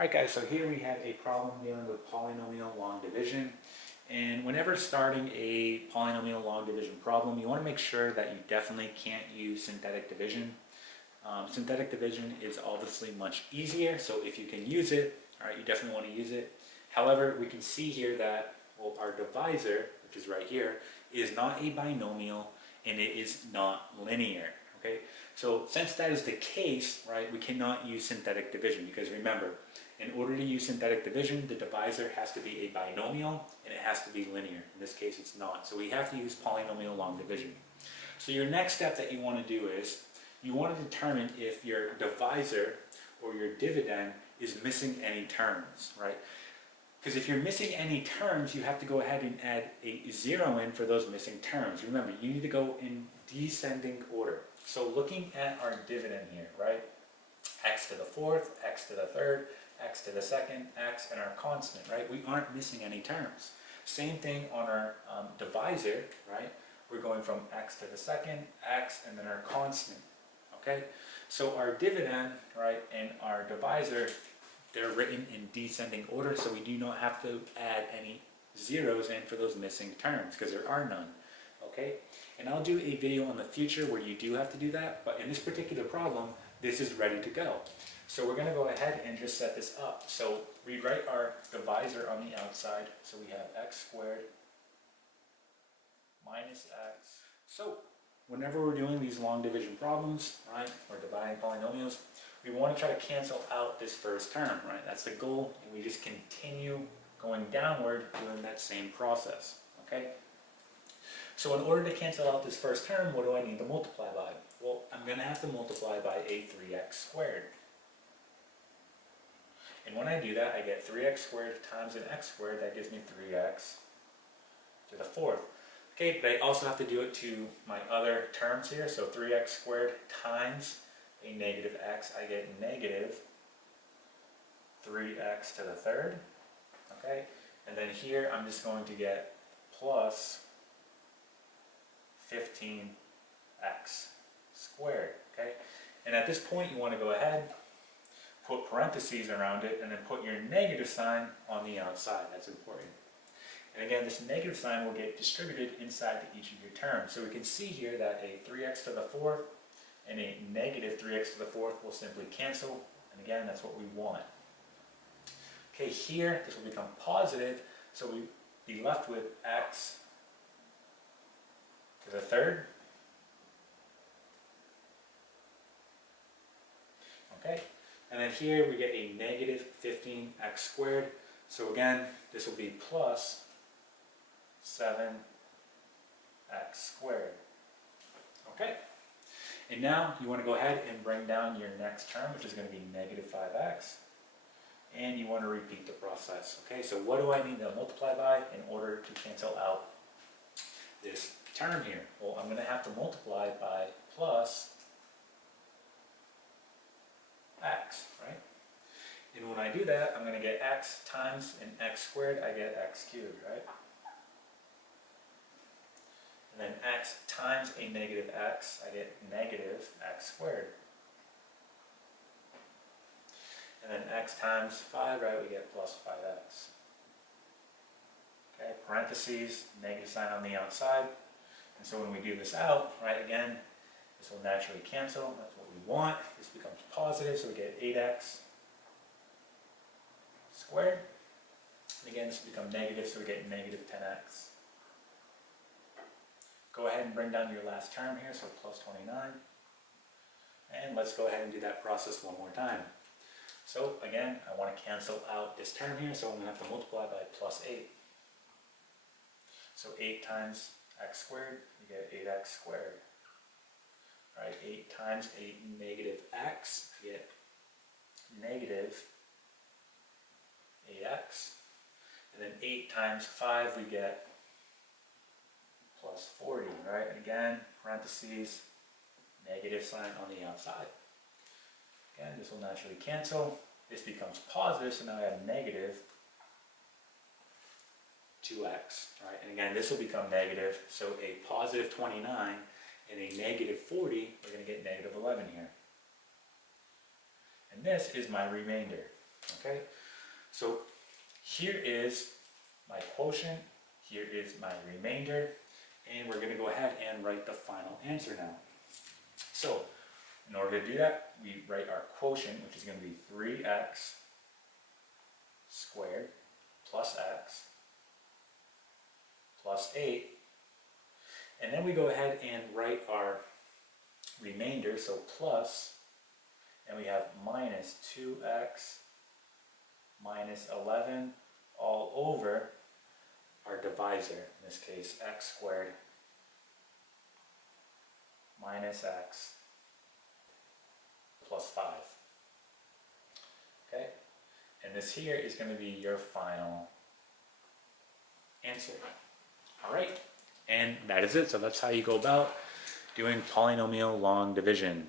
Alright guys, so here we have a problem dealing with polynomial long division. And whenever starting a polynomial long division problem, you want to make sure that you definitely can't use synthetic division. Synthetic division is obviously much easier, so if you can use it, alright, you definitely want to use it. However, we can see here that, well, our divisor, which is right here, is not a binomial and it is not linear. Okay, so since that is the case, right, we cannot use synthetic division because remember, in order to use synthetic division, the divisor has to be a binomial and it has to be linear. In this case, it's not. So we have to use polynomial long division. So your next step that you want to do is you want to determine if your divisor or your dividend is missing any terms, right? Because if you're missing any terms, you have to go ahead and add a 0 in for those missing terms. Remember, you need to go in descending order. So looking at our dividend here, right? X to the fourth, X to the third, X to the second, X, and our constant, right? We aren't missing any terms. Same thing on our divisor, right? We're going from X to the second, X, and then our constant, okay? So our dividend, right, and our divisor, they're written in descending order, so we do not have to add any zeros in for those missing terms, because there are none, okay? And I'll do a video in the future where you do have to do that, but in this particular problem, this is ready to go. So we're going to go ahead and just set this up. So rewrite our divisor on the outside, so we have x squared minus x. So whenever we're doing these long division problems, right, or dividing polynomials, we want to try to cancel out this first term, right? That's the goal, and we just continue going downward doing that same process, okay? So in order to cancel out this first term, what do I need to multiply by? Well, I'm going to have to multiply by a 3x squared. And when I do that, I get 3x squared times an x squared. That gives me 3x to the fourth. Okay, but I also have to do it to my other terms here. So 3x squared times a negative x, I get negative 3x to the third. Okay, and then here I'm just going to get plus 15x squared. Okay, and at this point you want to go ahead, put parentheses around it, and then put your negative sign on the outside. That's important. And again, this negative sign will get distributed inside to each of your terms. So we can see here that a 3x to the fourth and a negative 3x to the fourth will simply cancel. And again, that's what we want. Okay, here this will become positive, so we'll be left with x to the third. Okay. And then here we get a negative 15x squared. So again, this will be plus 7x squared. Okay. And now you want to go ahead and bring down your next term, which is going to be negative 5x. And you want to repeat the process. Okay, so what do I need to multiply by in order to cancel out this term here? Well, I'm going to have to multiply by plus x, right? And when I do that, I'm going to get x times an x squared, I get x cubed, right? And then x times a negative x, I get negative x squared. And then x times 5, right, we get plus 5x. Okay, parentheses, negative sign on the outside. And so when we do this out, right, again, this will naturally cancel. That's what we want. This becomes positive, so we get 8x squared. And again, this will become negative, so we get negative 10x. Go ahead and bring down your last term here, so plus 29. And let's go ahead and do that process one more time. So again, I want to cancel out this term here, so I'm going to have to multiply by plus 8. So 8 times x squared, you get 8x squared. Right, 8 times a negative x, you get negative 8x. And then 8 times 5, we get plus 40, right? And again, parentheses, negative sign on the outside. Again, this will naturally cancel. This becomes positive, so now I have negative 2x, right? And again, this will become negative, so a positive 29 and a negative 40, we're going to get negative 11 here. And this is my remainder. Okay, so here is my quotient, here is my remainder, and we're going to go ahead and write the final answer now. So, in order to do that, we write our quotient, which is going to be 3x squared plus x plus 8. And then we go ahead and write our remainder, so plus, and we have minus 2x minus 11 all over our divisor, in this case x squared minus x plus 5. Okay? And this here is going to be your final answer. Alright, and that is it. So that's how you go about doing polynomial long division.